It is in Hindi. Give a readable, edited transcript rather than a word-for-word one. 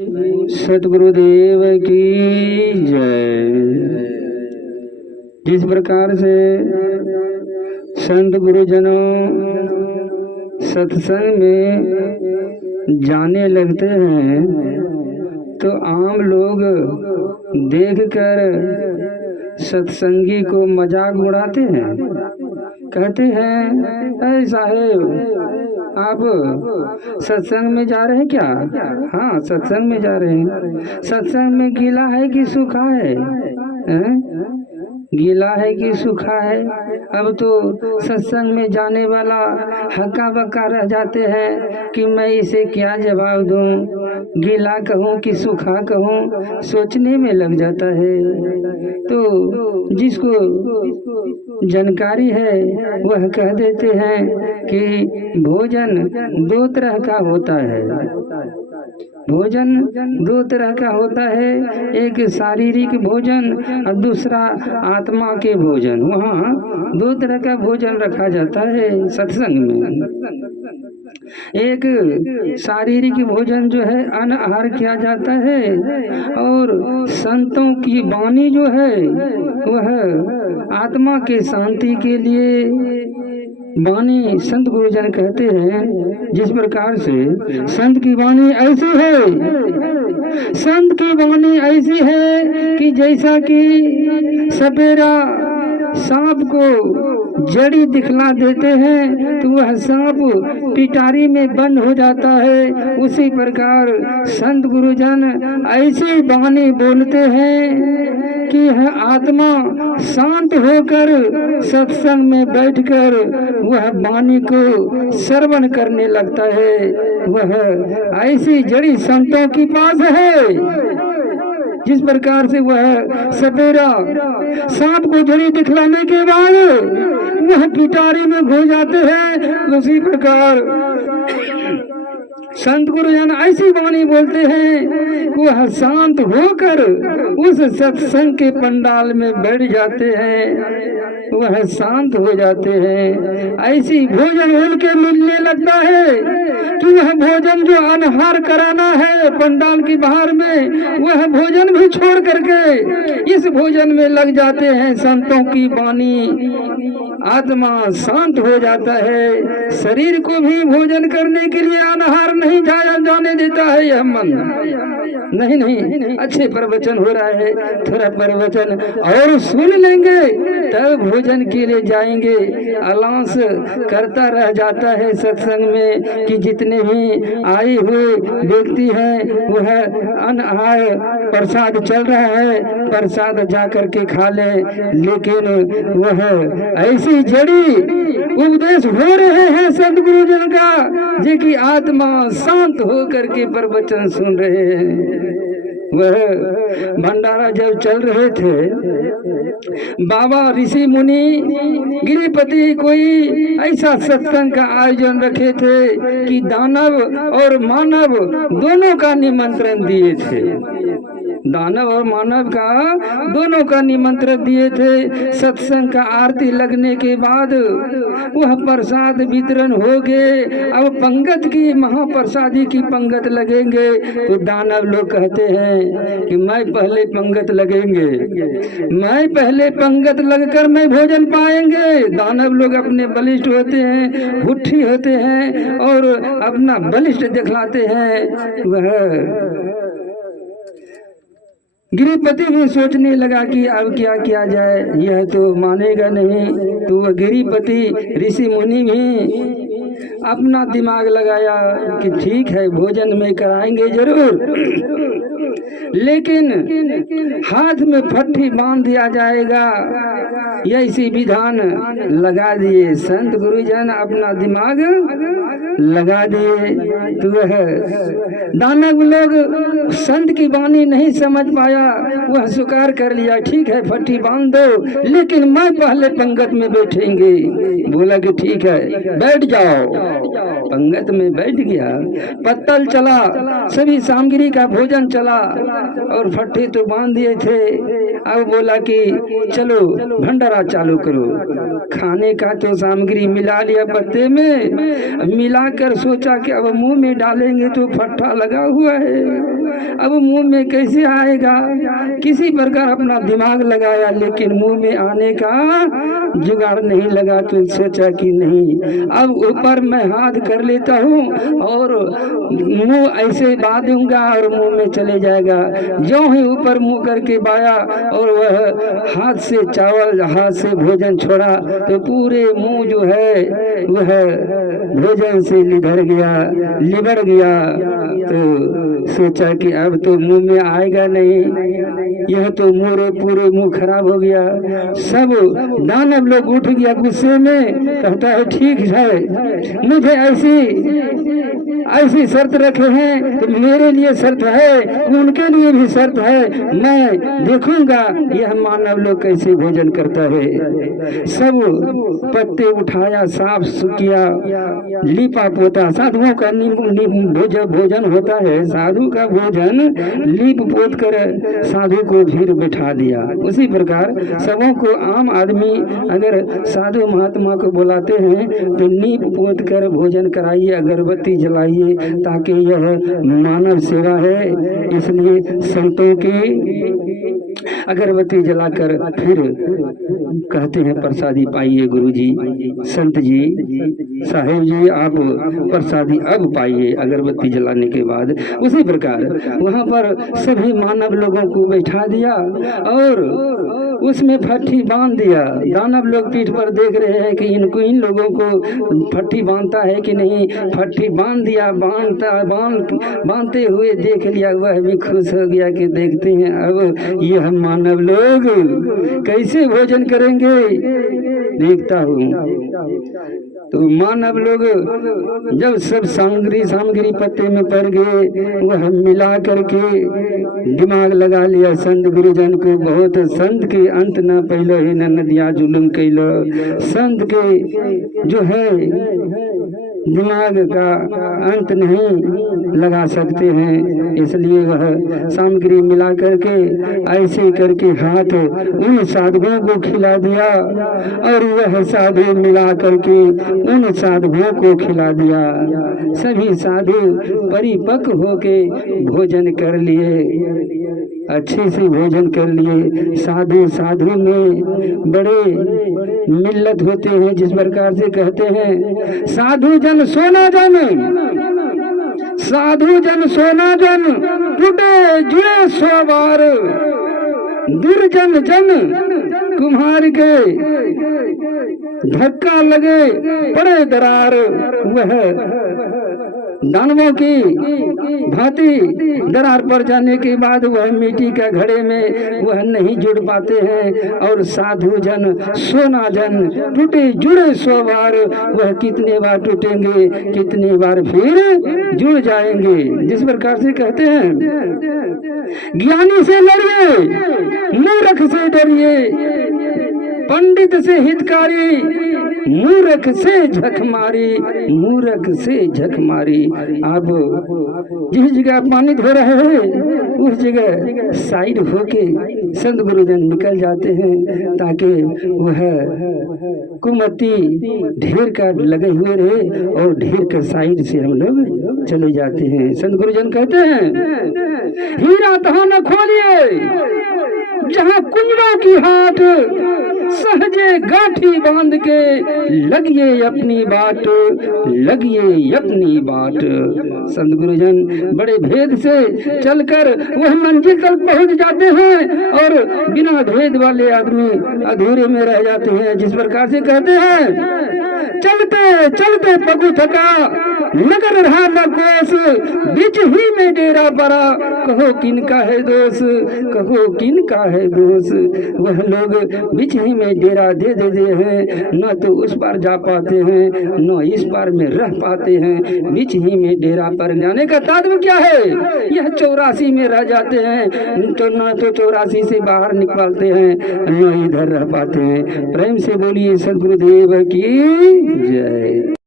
सतगुरुदेव की जय। जिस प्रकार से संत गुरुजनों सत्संग में जाने लगते हैं तो आम लोग देखकर सत्संगी को मजाक उड़ाते हैं, कहते हैं अरे साहेब आप सत्संग में जा रहे हैं क्या? हाँ सत्संग में जा रहे हैं। सत्संग में गीला है कि सूखा है? गीला है कि सूखा है? अब तो सत्संग में जाने वाला हक्का बक्का रह जाते हैं कि मैं इसे क्या जवाब दूं, गीला कहूं कि सूखा कहूं, सोचने में लग जाता है। तो जिसको जानकारी है वह कह देते हैं कि भोजन दो तरह का होता है। भोजन दो तरह का होता है, एक शारीरिक भोजन और दूसरा आत्मा के भोजन। वहाँ दो तरह का भोजन रखा जाता है सत्संग में। एक शारीरिक भोजन जो है अन्न आहार किया जाता है, और संतों की वाणी जो है वह आत्मा के शांति के लिए वाणी संत गुरुजन कहते हैं। जिस प्रकार से संत की वाणी ऐसी है, संत की वाणी ऐसी है कि जैसा कि सपेरा सांप को जड़ी दिखला देते हैं तो वह सांप पिटारी में बंद हो जाता है, उसी प्रकार संत गुरुजन ऐसी वाणी बोलते हैं कि यह आत्मा शांत होकर सत्संग में बैठकर वह वाणी को श्रवण करने लगता है। वह ऐसी जड़ी संतों के पास है। जिस प्रकार से वह सपेरा सांप को जड़ी दिखलाने के बाद वह पिटारी में घुस जाते हैं, उसी प्रकार संत गुरुजन ऐसी वाणी बोलते हैं कि वह शांत होकर उस सत्संग के पंडाल में बैठ जाते हैं, वह शांत हो जाते हैं। ऐसी भोजन उनके मिलने लगता है कि वह भोजन जो अनहार कराना है पंडाल के बाहर में, वह भोजन भी छोड़ करके इस भोजन में लग जाते हैं। संतों की वाणी, आत्मा शांत हो जाता है। शरीर को भी भोजन करने के लिए अनहार नहीं जाने देता है यह मन। नहीं, अच्छे प्रवचन हो रहा है, थोड़ा प्रवचन और सुन लेंगे तब भोजन के लिए जाएंगे। अलांस करता रह जाता है सत्संग में कि जितने भी आए हुए व्यक्ति हैं वह अनहार प्रसाद चल रहा है, प्रसाद जा करके खा ले, लेकिन वह ऐसी जड़ी उपदेश हो रहे हैं संत गुरुजन का जे कि आत्मा शांत हो करके प्रवचन सुन रहे हैं। वह भंडारा जब चल रहे थे, बाबा ऋषि मुनि गिरिपति कोई ऐसा सत्संग का आयोजन रखे थे कि दानव और मानव दोनों का निमंत्रण दिए थे। दानव और मानव का दोनों का निमंत्रण दिए थे। सत्संग का आरती लगने के बाद वह प्रसाद वितरण हो गए। अब पंगत की महाप्रसादी की पंगत लगेंगे तो दानव लोग कहते हैं कि मैं पहले पंगत लगेंगे, मैं पहले पंगत लगकर मैं भोजन पाएंगे। दानव लोग अपने बलिष्ठ होते हैं, हुट्ठी होते हैं और अपना बलिष्ठ दिखलाते हैं। वह गिरिपति भी सोचने लगा कि अब क्या किया जाए, यह तो मानेगा नहीं। तो वह गिरिपति ऋषि मुनि भी अपना दिमाग लगाया कि ठीक है भोजन में कराएंगे जरूर, लेकिन हाथ में फट्टी बांध दिया जाएगा, ऐसी विधान लगा दिए। संत गुरुजन अपना दिमाग लगा दिए। तो वह दानव लोग संत की वाणी नहीं समझ पाया, वह स्वीकार कर लिया ठीक है फट्टी बांध दो, लेकिन मैं पहले पंगत में बैठेंगे। बोला कि ठीक है बैठ जाओ। पंगत में बैठ गया, पत्तल चला, सभी सामग्री का भोजन चला और फट्टे तो बांध दिए थे। अब बोला कि चलो भंडारा चालू करो। खाने का तो सामग्री मिला लिया पत्ते में, मिलाकर सोचा कि अब मुंह में डालेंगे तो फट्टा लगा हुआ है, अब मुंह में कैसे आएगा? किसी प्रकार अपना दिमाग लगाया, लेकिन मुंह में आने का जुगाड़ नहीं लगा। तो सोचा कि नहीं, अब ऊपर मैं हाथ कर लेता हूँ और मुंह ऐसे बांधूंगा और मुंह में चले जाएगा। जो ही ऊपर मुंह करके बाया और वह हाथ से चावल, हाथ से भोजन छोड़ा, तो पूरे मुंह जो है वह भोजन से लिभर गया, लिबड़ गया। तो सोचा कि अब तो मुंह में आएगा नहीं, यह तो मोरे पूरे मुंह खराब हो गया। सब दानव लोग उठ गया गुस्से में, कहता है ठीक है, मुझे ऐसी शर्त रखे हैं, तो मेरे लिए शर्त है, उनके लिए भी शर्त है। मैं देखूंगा यह मानव लोग कैसे भोजन करता है। सब पत्ते उठाया, साफ किया, लीपा पोता। साधुओं का भोजन होता है, साधु का भोजन लीप पोत कर साधु को फिर बैठा दिया। उसी प्रकार सबों को, आम आदमी अगर साधु महात्मा को बुलाते हैं तो लीप पोत कर भोजन कराइए, अगरबत्ती जलाइए, ताकि यह मानव सेवा है। इसलिए संतों की अगरबत्ती जलाकर फिर कहते हैं प्रसादी पाइए गुरुजी, संत जी, साहेब जी, आप प्रसादी अब पाइए अगरबत्ती जलाने के बाद। उसी प्रकार वहां पर सभी मानव लोगों को बैठा दिया और उसमें फट्टी बांध दिया। दानव लोग पीठ पर देख रहे हैं कि इन लोगों को फट्टी बांधता है कि नहीं। फट्टी बांध दिया, बांधते हुए देख लिया, वह भी खुश हो गया कि देखते हैं अब यह मानव लोग कैसे भोजन करेंगे, देखता हूँ। तो मानव लोग जब सब सामग्री पत्ते में पड़ गए, वह मिला करके दिमाग लगा लिया संत गुरुजन को। बहुत संत के अंत न पहले ही न नदिया जुलुम कैलो। संत के जो है दिमाग का अंत नहीं लगा सकते हैं, इसलिए वह सामग्री मिला करके ऐसे करके हाथ उन साधुओं को खिला दिया और वह साधु मिला करके उन साधुओं को खिला दिया। सभी साधु परिपक्व होके भोजन कर लिए, अच्छे से भोजन कर लिए। साधु में बड़े मिल्लत होते हैं, जिस प्रकार से कहते हैं साधु जन सोना जन, साधु जन सोना जन, टूटे जुड़े सो बार, दुर्जन जन कुम्हार के, धक्का लगे पड़े दरार। वह दानवों की भांति दरार पर जाने के बाद वह मिट्टी का घड़े में वह नहीं जुड़ पाते हैं। और साधु जन सोना जन, टूटे जुड़े सो बार, वह कितने बार टूटेंगे, कितने बार फिर जुड़ जाएंगे। जिस प्रकार से कहते हैं ज्ञानी से लड़िए, मूर्ख से डरिए, पंडित से हितकारी, मूर्ख से झक मारी, मूर्ख से झक मारी। आप जिस जगह अपमानित हो रहे हैं उस जगह साइड होके संत गुरुजन निकल जाते हैं, ताकि वह कुमति ढेर का लगे हुए रहे और ढेर के साइड से हम लोग चले जाते हैं। संत गुरुजन कहते हैं हीरा तहाँ न खोलिए जहाँ कुंजरों की हाट, सहजे गांठी बांध के लगिए अपनी बाट, लगिए अपनी बाट। संत गुरुजन बड़े भेद से चलकर वह मंजिल तक पहुंच जाते हैं और बिना भेद वाले आदमी अधूरे में रह जाते हैं। जिस प्रकार से कहते हैं चलते चलते पगु थका, नगर रहा न कोस, बीच ही में डेरा पड़ा, कहो किनका है दोष, कहो किनका है दोष। वह लोग बीच ही में डेरा दे हैं, न तो उस पार जा पाते हैं न इस पार में रह पाते हैं। बीच ही में डेरा पर जाने का तात्पर्य क्या है? यह 84 में रह जाते हैं, तो न तो 84 से बाहर निकलते हैं न इधर रह पाते हैं। प्रेम से बोलिए सद्गुरुदेव की जय।